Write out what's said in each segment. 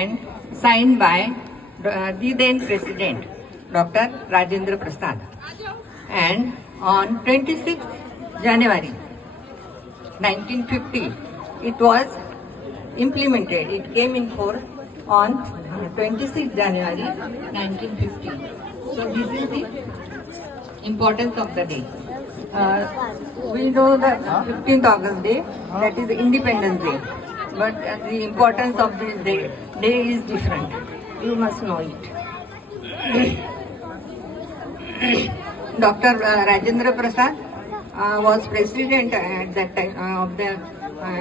and signed by the then President, Dr. Rajendra Prasad. And on 26th January 1950, it was implemented. It came in force on 26th January 1950. So this is the importance of the day. We know the 15th August day, that is Independence Day. But the importance of this day is different. You must know it. Dr. Rajendra Prasad was president at that time of the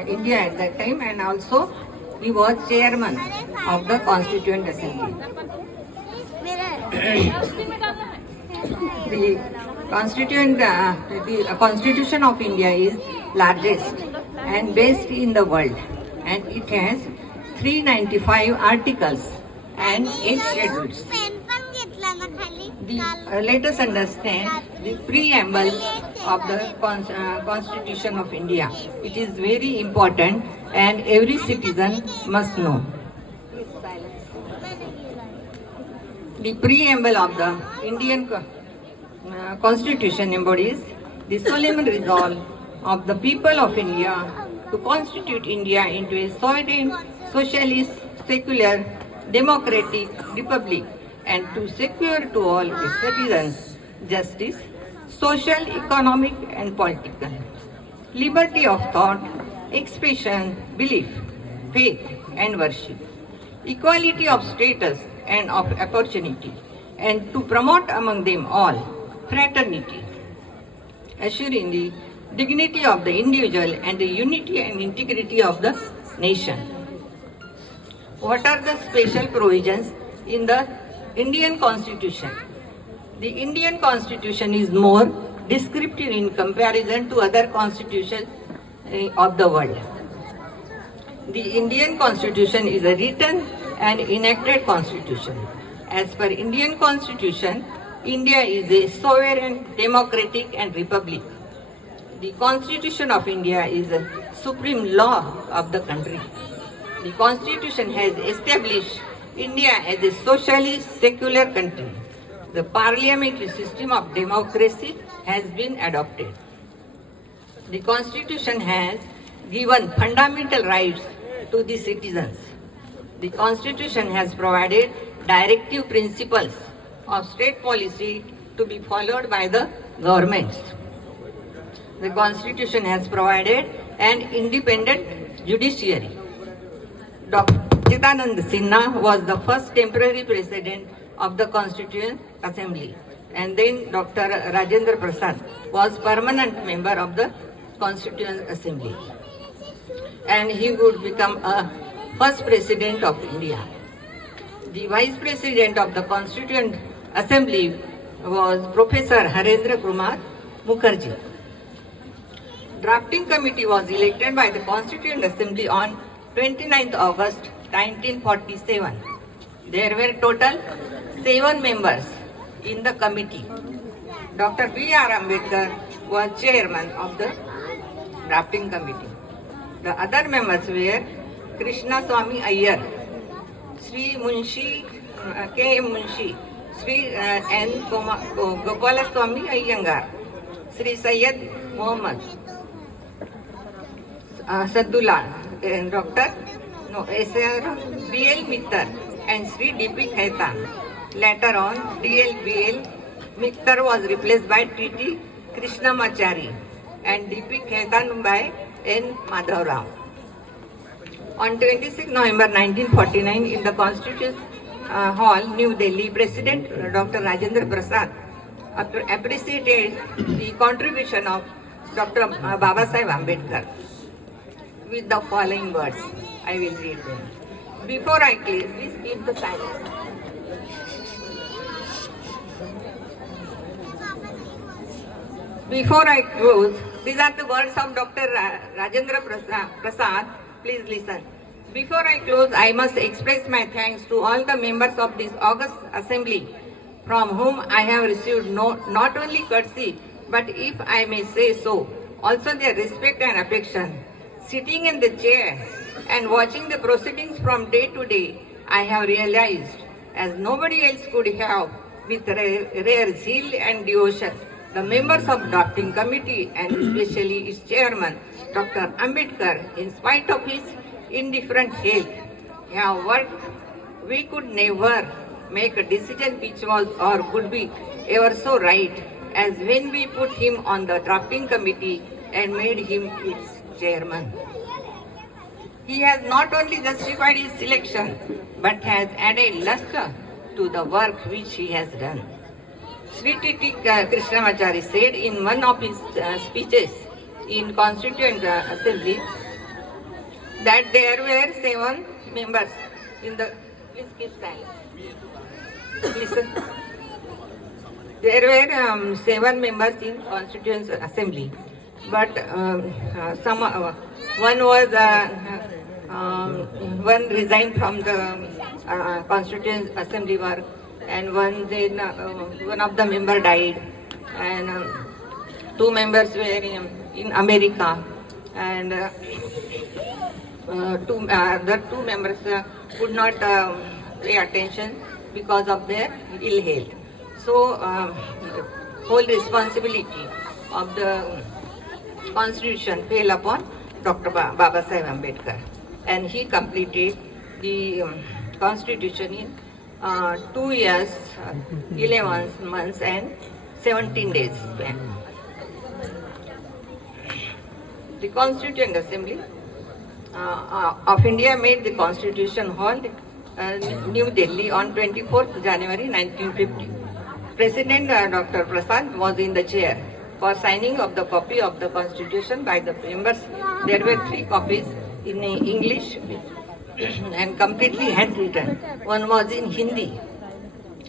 India at that time, and also he was chairman of the Constituent Assembly. The Constitution of India is largest and best in the world, and it has 395 articles and 8 schedules. Let us understand the preamble of the Constitution of India. It is very important and every citizen must know. The preamble of the Indian Constitution embodies the solemn resolve of the people of India to constitute India into a sovereign, socialist, secular, democratic republic, and to secure to all its citizens justice, social, economic, and political, liberty of thought, expression, belief, faith, and worship, equality of status and of opportunity, and to promote among them all fraternity, assuring the dignity of the individual and the unity and integrity of the nation. What are the special provisions in the Indian Constitution? The Indian Constitution is more descriptive in comparison to other constitutions of the world. The Indian Constitution is a written and enacted constitution. As per Indian Constitution, India is a sovereign, democratic and republic. The Constitution of India is a supreme law of the country. The Constitution has established India as a socialist, secular country. The parliamentary system of democracy has been adopted. The Constitution has given fundamental rights to the citizens. The Constitution has provided directive principles of state policy to be followed by the governments. The Constitution has provided an independent judiciary. Dr. Chidanand Sinha was the first temporary president of the Constituent Assembly, and then Dr. Rajendra Prasad was permanent member of the Constituent Assembly, and he would become a first president of India. The vice president of the Constituent Assembly was Professor Harendra Kumar Mukherjee. Drafting committee was elected by the Constituent Assembly on 29th August 1947. There were total 7 members in the committee. Dr. B.R. Ambedkar was chairman of the drafting committee. The other members were Krishna Swami Iyer, Sri Munshi K. M. Munshi, Sri N. Gopala Swami Iyengar, Sri Syed Muhammad Sadullah, Dr. S.R. B.L. Mittal and Sri D.P. Khaitan. Later on, D.L.B.L. Mittal was replaced by T.T. Krishnamachari and D.P. Khaitan by N. Madhav Rao. On 26 November 1949, in the Constitution Hall, New Delhi, President Dr. Rajendra Prasad appreciated the contribution of Dr. Babasaheb Ambedkar with the following words. I will read them. Before I close, please keep the silence. Before I close, these are the words of Dr. Rajendra Prasad. Please listen. Before I close, I must express my thanks to all the members of this August Assembly, from whom I have received not only courtesy, but if I may say so, also their respect and affection. Sitting in the chair and watching the proceedings from day to day, I have realized, as nobody else could have, with rare zeal and devotion, the members of drafting committee and especially its chairman, Dr. Ambedkar, in spite of his indifferent health, have worked. We could never make a decision which was or could be ever so right as when we put him on the drafting committee and made him its chairman. He has not only justified his selection, but has added luster to the work which he has done. Sri T.T. Krishnamachari said in one of his speeches in Constituent Assembly that there were 7 members in the... Please keep silent. Listen. There were 7 members in Constituent Assembly, but one was one resigned from the Constituent Assembly work, and one of the member died, and 2 members were in America, and the 2 members could not pay attention because of their ill health. So, whole responsibility of the Constitution fell upon Dr. Baba Sahib Ambedkar, and he completed the Constitution in 2 years, 11 months and 17 days span. The Constituent Assembly of India made the Constitution Hall, New Delhi, on 24th January 1950. President Dr. Prasad was in the chair for signing of the copy of the Constitution by the members. There were 3 copies in English and completely handwritten. One was in Hindi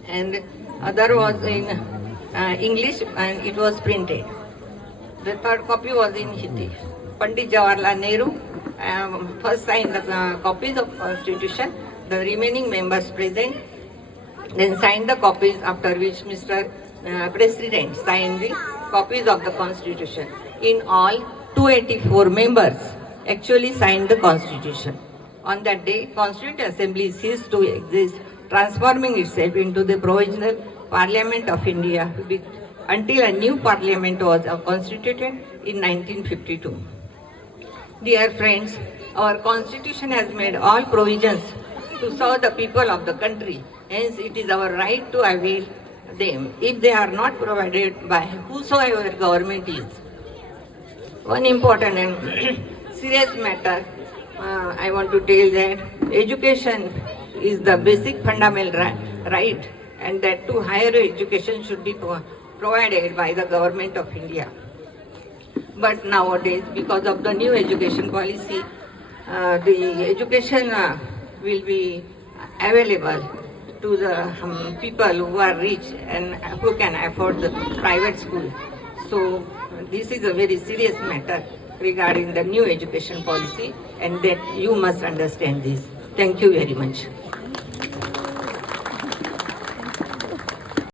and other was in English, and it was printed. The 3rd copy was in Hindi. Pandit Jawaharlal Nehru first signed the copies of Constitution. The remaining members present then signed the copies, after which Mr. President signed the copies of the Constitution. In all, 284 members actually signed the Constitution. On that day, Constituent Assembly ceased to exist, transforming itself into the Provisional Parliament of India until a new Parliament was constituted in 1952. Dear friends, our Constitution has made all provisions to serve the people of the country. Hence, it is our right to avail them if they are not provided by whosoever government is. One important and serious matter I want to tell that education is the basic fundamental right, and that to higher education should be provided by the government of India. But nowadays, because of the new education policy, the education will be available to the people who are rich and who can afford the private school. So this is a very serious matter regarding the new education policy, and that you must understand this. Thank you very much.